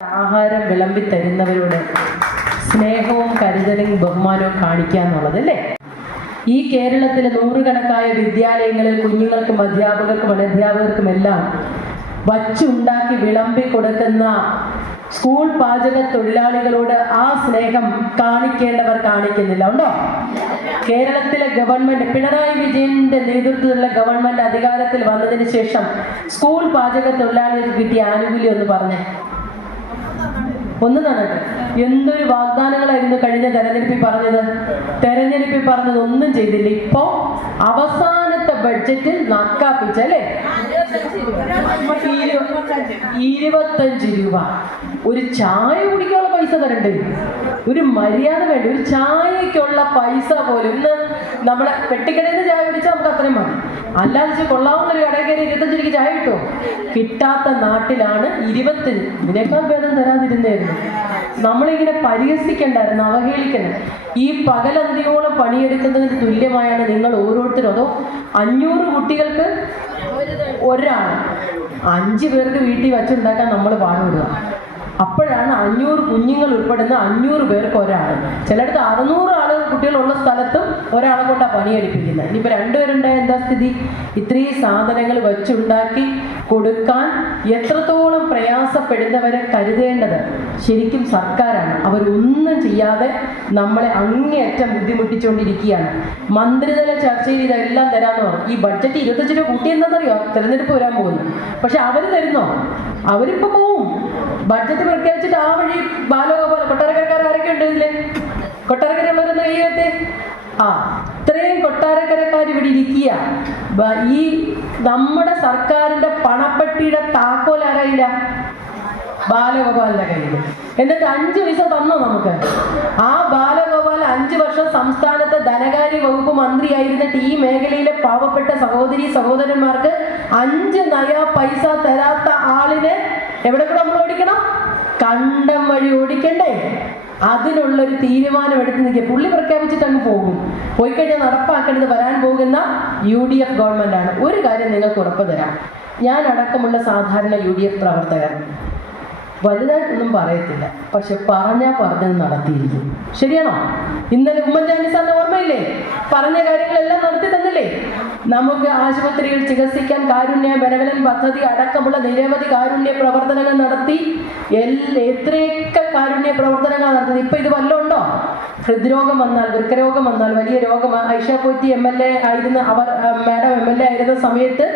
ആഹാരം വിളമ്പി തരുന്നവരോട് സ്നേഹവും കരുതലും ബഹുമാനവും കാണിക്കുക എന്നുള്ളത് അല്ലേ? ഈ കേരളത്തിലെ നൂറുകണക്കായ വിദ്യാലയങ്ങളിൽ കുഞ്ഞുങ്ങൾക്കും അധ്യാപകർക്കും അനധ്യാപകർക്കും എല്ലാം വച്ചുണ്ടാക്കി വിളമ്പി കൊടുക്കുന്ന സ്കൂൾ പാചക തൊഴിലാളികളോട് ആ സ്നേഹം കാണിക്കേണ്ടവർ കാണിക്കുന്നില്ല. ഉണ്ടോ? കേരളത്തിലെ ഗവൺമെന്റ്, പിണറായി വിജയന്റെ നേതൃത്വത്തിലുള്ള ഗവൺമെന്റ് അധികാരത്തിൽ വന്നതിന് ശേഷം സ്കൂൾ പാചക തൊഴിലാളികൾക്ക് കിട്ടിയ ആനുകൂല്യം ഒന്ന് പറഞ്ഞേ. ഒന്ന് തന്നിട്ട് എന്തൊരു വാഗ്ദാനങ്ങളായിരുന്നു കഴിഞ്ഞ തെരഞ്ഞെടുപ്പിൽ പറഞ്ഞത് ഒന്നും ചെയ്തില്ല. ഇപ്പോ അവസാനത്തെ ബഡ്ജറ്റിൽ നക്കാപ്പിച്ചല്ലേ 25 രൂപ. ഒരു ചായ കുടിക്കാനുള്ള പൈസ തരണ്ടേ? ഒരു മര്യാദ വേണ്ട. ഒരു ചായക്കുള്ള പൈസ പോലും ഇന്ന് നമ്മളെ പെട്ടിക്കടയിൽ നിന്ന് ചായ കുടിച്ചാൽ നമുക്ക് അത്രയും മതി. അല്ലാതെ കൊള്ളാവുന്ന ഒരു കടയിൽ കയറി 25 രൂപയ്ക്ക് ചായ കിട്ടുമോ? കിട്ടാത്ത നാട്ടിലാണ് 20. ഇതിനേക്കാൾ ഭേദം തരാതിരുന്നായിരുന്നു. നമ്മളിങ്ങനെ പരിഹസിക്കണ്ടായിരുന്നു, അവഹേളിക്കണം. ഈ പകലന്തിയോളം പണിയെടുക്കുന്നതിന് തുല്യമായാണ് നിങ്ങൾ ഓരോരുത്തരും. അതോ 500 കുട്ടികൾക്ക് ഒരാൾ, 5 പേർക്ക് വീട്ടിൽ വച്ചുണ്ടാക്കാൻ നമ്മൾ പാടുപെടുക. അപ്പോഴാണ് 500 കുഞ്ഞുങ്ങൾ ഉൾപ്പെടുന്ന 500 പേർക്ക് ഒരാൾ. ചിലയിടത്ത് 600 കുട്ടികളുള്ള സ്ഥലത്തും ഒരാളെ കൊണ്ടാണ് പണിയെടുപ്പിക്കുന്നത്. ഇനിയിപ്പോൾ 2 പേരുണ്ടായ എന്താ സ്ഥിതി? ഇത്രയും സാധനങ്ങൾ വെച്ചുണ്ടാക്കി കൊടുക്കാൻ എത്രത്തോളം പ്രയാസപ്പെടുന്നവരെ കരുതേണ്ടത് ശരിക്കും സർക്കാരാണ്. അവരൊന്നും ചെയ്യാതെ നമ്മളെ അങ്ങേയറ്റം ബുദ്ധിമുട്ടിച്ചുകൊണ്ടിരിക്കുകയാണ്. മന്ത്രിതല ചർച്ചയിൽ ഇതെല്ലാം തരാമെന്ന് പറഞ്ഞു. ഈ ബഡ്ജറ്റ് 25 രൂപ കൂട്ടിയെന്നറിയോ? തെരഞ്ഞെടുപ്പ് വരാൻ പോകുന്നു. പക്ഷെ അവർ തരുന്നോ? അവരിപ്പോൾ പോവും. ബഡ്ജറ്റ് പ്രഖ്യാപിച്ചിട്ട് ആ വഴി ബാലഗോപാൽ കൊട്ടാരക്കരക്കാർ ആരൊക്കെ ഉണ്ട് ഇതില്? കൊട്ടാരക്കരയുള്ളവരൊന്നും കൈവത്തെ. ഇത്രയും കൊട്ടാരക്കരക്കാർ ഇവിടെ ഇരിക്കുക. ഈ നമ്മുടെ സർക്കാരിന്റെ പണപ്പെട്ടിയുടെ താക്കോൽ ആരായില്ല? ബാലഗോപാലിന്റെ കയ്യിൽ. എന്നിട്ട് 5 പൈസ തന്നോ നമുക്ക്? ആ ബാലഗോപാൽ 5 വർഷം സംസ്ഥാനത്തെ ധനകാര്യ വകുപ്പ് മന്ത്രിയായിരുന്നിട്ട് ഈ മേഖലയിലെ പാവപ്പെട്ട സഹോദരി സഹോദരന്മാർക്ക് 5 നയാ പൈസ തരാത്ത ആളിനെ എവിടെ കൂടെ നമ്മൾ ഓടിക്കണം? കണ്ടം വഴി ഓടിക്കണ്ടേ? അതിനുള്ളൊരു തീരുമാനം എടുത്ത് നിൽക്കുക. പുള്ളി പ്രഖ്യാപിച്ചിട്ട് അങ്ങ് പോകും. പോയി കഴിഞ്ഞാൽ നടപ്പാക്കേണ്ടത് വരാൻ പോകുന്ന UDF ഗവൺമെന്റാണ്. ഒരു കാര്യം നിങ്ങൾക്ക് ഉറപ്പ് തരാം, ഞാൻ അടക്കമുള്ള സാധാരണ UDF പ്രവർത്തകർ വലുതായിട്ടൊന്നും പറയത്തില്ല, പക്ഷെ പറഞ്ഞത് നടത്തിയിരിക്കും. ശരിയാണോ? ഇന്നലെ ഉമ്മൻചാണ്ടി സാറിന് ഓർമ്മയില്ലേ? പറഞ്ഞ കാര്യങ്ങളെല്ലാം നടത്തി തന്നില്ലേ? നമുക്ക് ആശുപത്രിയിൽ ചികിത്സിക്കാൻ കാരുണ്യ ബെനവലൻ പദ്ധതി അടക്കമുള്ള നിരവധി കാരുണ്യ പ്രവർത്തനങ്ങൾ നടത്തി. എത്രയൊക്കെ കാരുണ്യ പ്രവർത്തനങ്ങൾ നടത്തുന്നത്. ഇപ്പൊ ഇത് വല്ലതും ഉണ്ടോ? ഹൃദ്രോഗം വന്നാൽ, വൃക്കരോഗം വന്നാൽ, വലിയ രോഗം. ഐഷ പോറ്റി MLA ആയിരുന്ന മാഡം MLA ആയിരുന്ന സമയത്ത്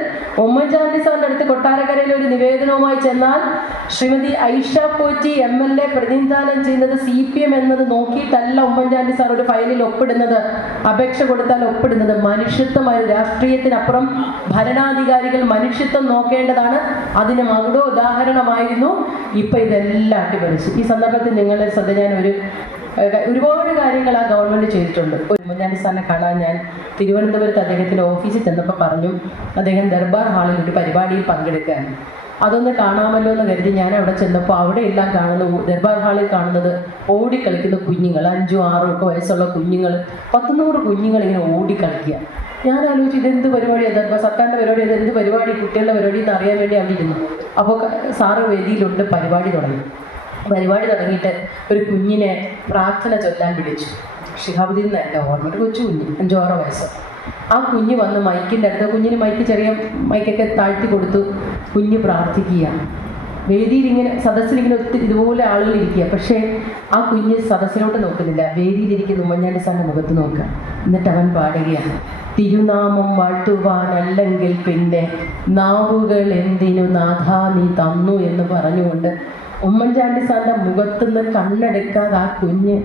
ഉമ്മൻചാണ്ടി സാറിന്റെ അടുത്ത് കൊട്ടാരക്കരയിൽ ഒരു നിവേദനവുമായി ചെന്നാൽ ശ്രീമതി ഐഷ പോറ്റി MLA പ്രതിനിധാനം ചെയ്യുന്നത് CPM എന്നത് നോക്കിയിട്ടല്ല ഉമ്മൻചാണ്ടി സാർ ഒരു ഫയലിൽ ഒപ്പിടുന്നത്. അപേക്ഷ കൊടുത്താൽ ഒപ്പിടുന്നത് മനുഷ്യത്വമായ രാഷ്ട്രീയത്തിനപ്പുറം ഭരണാധികാരികൾ മനുഷ്യത്വം നോക്കേണ്ടതാണ്. അതിന് മകുടോ ഉദാഹരണമായിരുന്നു. ഇപ്പൊ ഇതെല്ലാം അട്ടിപ്പറിച്ചു. ഈ സന്ദർഭത്തിൽ നിങ്ങളുടെ ശ്രദ്ധ ഞാൻ ഒരുപാട് കാര്യങ്ങൾ ആ ഗവൺമെന്റ് ചെയ്തിട്ടുണ്ട്. ഉമ്മൻചാണ്ടി സാറിനെ കാണാൻ ഞാൻ തിരുവനന്തപുരത്ത് അദ്ദേഹത്തിന്റെ ഓഫീസിൽ ചെന്നപ്പോൾ പറഞ്ഞു അദ്ദേഹം ദർബാർ ഹാളിൽ ഒരു പരിപാടിയിൽ പങ്കെടുക്കുകയാണ്. അതൊന്ന് കാണാമല്ലോ എന്ന് കരുതി ഞാൻ അവിടെ ചെന്നപ്പോൾ അവിടെ എല്ലാം ദർബാർ ഹാളിൽ കാണുന്നത് ഓടിക്കളിക്കുന്ന കുഞ്ഞുങ്ങൾ, 5, 6 ഒക്കെ വയസ്സുള്ള കുഞ്ഞുങ്ങൾ, 100 കുഞ്ഞുങ്ങൾ ഇങ്ങനെ ഓടിക്കളിക്കുക. ഞാൻ ആലോചിച്ചു ഇതെന്ത് പരിപാടിയാണ്? ദർബാർ സർക്കാരിൻ്റെ പരിപാടി, ഇതെന്ത് പരിപാടി, കുട്ടികളുടെ പരിപാടി എന്ന് അറിയാൻ വേണ്ടി അവിടെ ഇരുന്നു. അപ്പോൾ സാറ് വേദിയിലുണ്ട്. പരിപാടി തുടങ്ങിയിട്ട് ഒരു കുഞ്ഞിനെ പ്രാർത്ഥന ചൊല്ലാൻ വിളിച്ചു. ഷിഹാബുദ്ദീൻ എന്നല്ല ഓർമ്മ, ഒരു കൊച്ചു കുഞ്ഞ്, 5-6 വയസ്സ്. ആ കുഞ്ഞ് വന്ന് മൈക്കിൻ്റെ അടുത്ത്, കുഞ്ഞിന് ചെറിയ മൈക്കൊക്കെ താഴ്ത്തി കൊടുത്തു. കുഞ്ഞ് പ്രാർത്ഥിക്കുക. വേദിയിൽ ഇങ്ങനെ സദസ്സിലിങ്ങനെ ഒത്തിരി ഇതുപോലെ ആളുകൾ ഇരിക്കുക. പക്ഷേ ആ കുഞ്ഞ് സദസ്സിലോട്ട് നോക്കുന്നില്ല, വേദിയിലിരിക്കുന്ന ഉമ്മൻചാണ്ടി സാറിൻ്റെ മുഖത്ത് നോക്കുക. എന്നിട്ട് അവൻ പാടുകയാണ്, തിരുനാമം വാഴ്ത്തുവാനല്ലെങ്കിൽ പിന്നെ നാവുകൾ എന്തിനു നാഥാ നീ തന്നു എന്ന് പറഞ്ഞുകൊണ്ട് ഉമ്മൻചാണ്ടി സാറിൻ്റെ മുഖത്തുനിന്ന് കണ്ണെടുക്കാതെ ആ കുഞ്ഞ്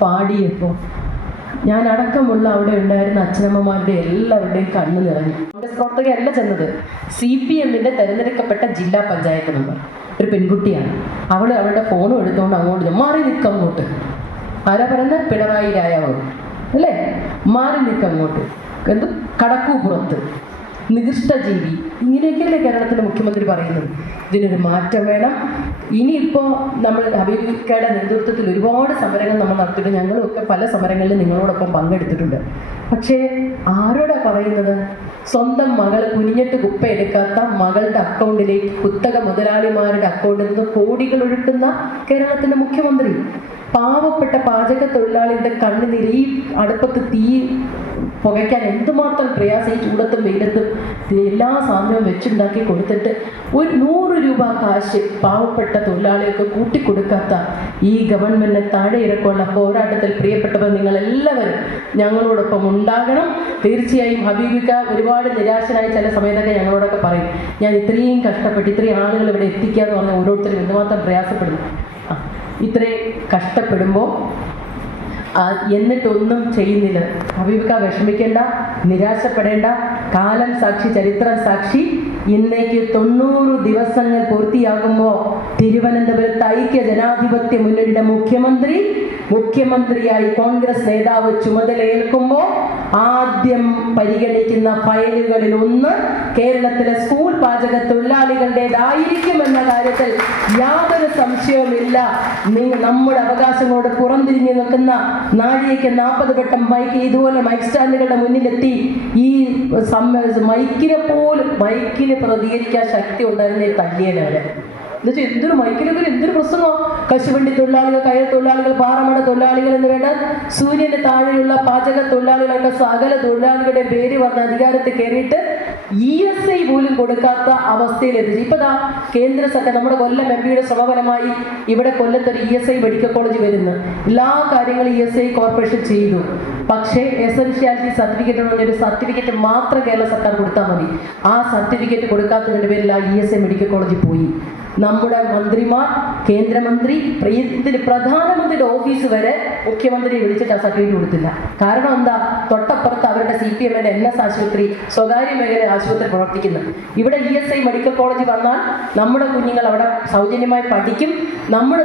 പാടിയപ്പോൾ ഞാൻ അടക്കമുള്ള അവിടെ ഉണ്ടായിരുന്ന അച്ഛനമ്മമാരുടെ എല്ലാവരുടെയും കണ്ണ് നിറഞ്ഞു. കോൺഗ്രസ് പ്രവർത്തകയല്ല ചെന്നത്, CPMന്റെ തെരഞ്ഞെടുക്കപ്പെട്ട ജില്ലാ പഞ്ചായത്ത് മെമ്പർ, ഒരു പെൺകുട്ടിയാണ്. അവളുടെ ഫോണും എടുത്തുകൊണ്ട് അങ്ങോട്ട് മാറി നിൽക്കാം അങ്ങോട്ട്. ആരാ പറയുന്നത്? പിണറായി രായാവ് അല്ലേ? മാറി നിൽക്കാം അങ്ങോട്ട്. എന്ത് കടക്കൂപ്പുറത്ത് നികൃഷ്ടജീവി, ഇങ്ങനെയൊക്കെയല്ലേ കേരളത്തിലെ മുഖ്യമന്ത്രി പറയുന്നത്. ഇതിനൊരു മാറ്റം വേണം. ഇനിയിപ്പോൾ നമ്മൾ ഹബീബിക്കയുടെ നേതൃത്വത്തിൽ ഒരുപാട് സമരങ്ങൾ നമ്മൾ നടത്തിയിട്ട് ഞങ്ങളുമൊക്കെ പല സമരങ്ങളിലും നിങ്ങളോടൊപ്പം പങ്കെടുത്തിട്ടുണ്ട്. പക്ഷേ ആരോടാ പറയുന്നത്? സ്വന്തം മകൾ കുനിഞ്ഞിട്ട് കുപ്പ എടുക്കാത്ത മകളുടെ അക്കൗണ്ടിലേക്ക് കുത്തക മുതലാളിമാരുടെ അക്കൗണ്ടിൽ നിന്ന് കോടികൾ ഒഴുക്കുന്ന കേരളത്തിന്റെ മുഖ്യമന്ത്രി. പാവപ്പെട്ട പാചക തൊഴിലാളിയുടെ കണ്ണുനീര്, ഈ അടുപ്പത്ത് തീ പുകയ്ക്കാൻ എന്തുമാത്രം പ്രയാസം, ഈ ചൂടത്തും വെയിലത്തും എല്ലാ സാധനവും വെച്ചുണ്ടാക്കി കൊടുത്തിട്ട് ഒരു 100 രൂപ കാശ് പാവപ്പെട്ട തൊഴിലാളികൾക്ക് കൂട്ടിക്കൊടുക്കാത്ത ഈ ഗവൺമെന്റിനെ താഴെ ഇറക്കാനുള്ള പോരാട്ടത്തിൽ പ്രിയപ്പെട്ടവർ നിങ്ങളെല്ലാവരും ഞങ്ങളോടൊപ്പം ഉണ്ടാകണം. തീർച്ചയായും ഹബീബിക്ക ഒരുപാട് നിരാശനായ ചില സമയത്തൊക്കെ ഞങ്ങളോടൊക്കെ പറയും, ഞാൻ ഇത്രയും കഷ്ടപ്പെട്ട് ഇത്രയും ആളുകൾ ഇവിടെ എത്തിക്കുക എന്ന് പറഞ്ഞാൽ ഓരോരുത്തരും എന്തുമാത്രം പ്രയാസപ്പെടുന്നു. ഇത്രയും കഷ്ടപ്പെടുമ്പോൾ എന്നിട്ടൊന്നും ചെയ്യുന്നില്ല. ഹബീബിക്ക വിഷമിക്കേണ്ട, നിരാശപ്പെടേണ്ട. കാലം സാക്ഷി, ചരിത്രം സാക്ഷി. ഇന്നേക്ക് 90 ദിവസങ്ങൾ പൂർത്തിയാകുമ്പോൾ തിരുവനന്തപുരത്ത് ഐക്യ ജനാധിപത്യ മുന്നണിയുടെ മുഖ്യമന്ത്രിയായി കോൺഗ്രസ് നേതാവ് ചുമതലയേൽക്കുമ്പോൾ ആദ്യം പരിഗണിക്കുന്ന ഫയലുകളിൽ ഒന്ന് കേരളത്തിലെ സ്കൂൾ പാചക തൊഴിലാളികളുടേതായിരിക്കുമെന്ന കാര്യത്തിൽ യാതൊരു സംശയവുമില്ല. നമ്മുടെ അവകാശങ്ങളോട് പുറംതിരിഞ്ഞു നിൽക്കുന്ന നാഴികയ്ക്ക് 40 വട്ടം ഇതുപോലെ മൈക്ക് സ്റ്റാൻഡുകളുടെ മുന്നിലെത്തി ഈ മൈക്കിന് പ്രതികരിക്കാൻ ശക്തി ഉണ്ടായിരുന്ന തള്ളിയനാണ്. എന്നുവെച്ചാൽ എന്തൊരു മൈക്കിലൊക്കെ എന്തൊരു പ്രശ്നമോ. കശുവണ്ടി തൊഴിലാളികൾ, കയർ തൊഴിലാളികൾ, പാറമട തൊഴിലാളികൾ എന്ന് വേണ്ട സൂര്യന് താഴെയുള്ള പാചക തൊഴിലാളികളുടെ സകല തൊഴിലാളികളുടെ പേര് പറഞ്ഞ അധികാരത്തിൽ കയറിയിട്ട് ESI പോലും കൊടുക്കാത്ത അവസ്ഥയിലെത്തിച്ചു. ഇപ്പൊ കേന്ദ്ര സർക്കാർ നമ്മുടെ കൊല്ലം MP-യുടെ ശ്രമഫലമായി ഇവിടെ കൊല്ലത്തൊരു ESI മെഡിക്കൽ കോളേജ് വരുന്നു. എല്ലാ കാര്യങ്ങളും ESI കോർപ്പറേഷൻ ചെയ്തു. പക്ഷേ എസൻഷ്യാലിറ്റി സർട്ടിഫിക്കറ്റ് എന്ന് പറഞ്ഞൊരു സർട്ടിഫിക്കറ്റ് മാത്രം കേരള സർക്കാർ കൊടുത്താൽ മതി. ആ സർട്ടിഫിക്കറ്റ് കൊടുക്കാത്തതിൻ്റെ പേരിൽ ആ ESI മെഡിക്കൽ കോളേജിൽ പോയി. നമ്മുടെ മന്ത്രിമാർ, കേന്ദ്രമന്ത്രി, പ്രധാനമന്ത്രിയുടെ ഓഫീസ് വരെ മുഖ്യമന്ത്രിയെ വിളിച്ചിട്ട് ആ സർട്ടിഫിക്കറ്റ് കൊടുത്തില്ല. കാരണം എന്താ? തൊട്ടപ്പുറത്ത് അവരുടെ CPM-ന്റെ NS ആശുപത്രി, സ്വകാര്യ മേഖല ആശുപത്രി പ്രവർത്തിക്കുന്നു. ഇവിടെ ESI മെഡിക്കൽ കോളേജ് വന്നാൽ നമ്മുടെ കുഞ്ഞുങ്ങൾ അവിടെ സൗജന്യമായി പഠിക്കും. നമ്മുടെ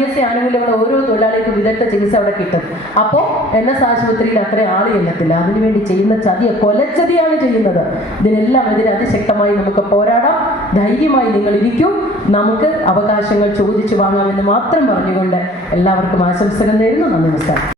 ESI ആനുകൂല്യങ്ങൾ ഓരോ തൊഴിലാളികൾക്കും വിദഗ്ധ ചികിത്സ അവിടെ കിട്ടും. അപ്പോൾ NS ആശുപത്രിയിൽ അത്ര ആള് ചെല്ലത്തില്ല. അതിനുവേണ്ടി ചെയ്യുന്ന കൊലച്ചതിയാണ് ചെയ്യുന്നത്. ഇതിനെല്ലാം എതിരെ അതിശക്തമായി നമുക്ക് പോരാടാം. ധൈര്യമായി നിങ്ങൾ ഇരിക്കും. നമുക്ക് അവകാശങ്ങൾ ചോദിച്ചു വാങ്ങാമെന്ന് മാത്രം പറഞ്ഞുകൊണ്ട് എല്ലാവർക്കും ആശംസകൾ നേരുന്നു. നന്ദി, നമസ്കാരം.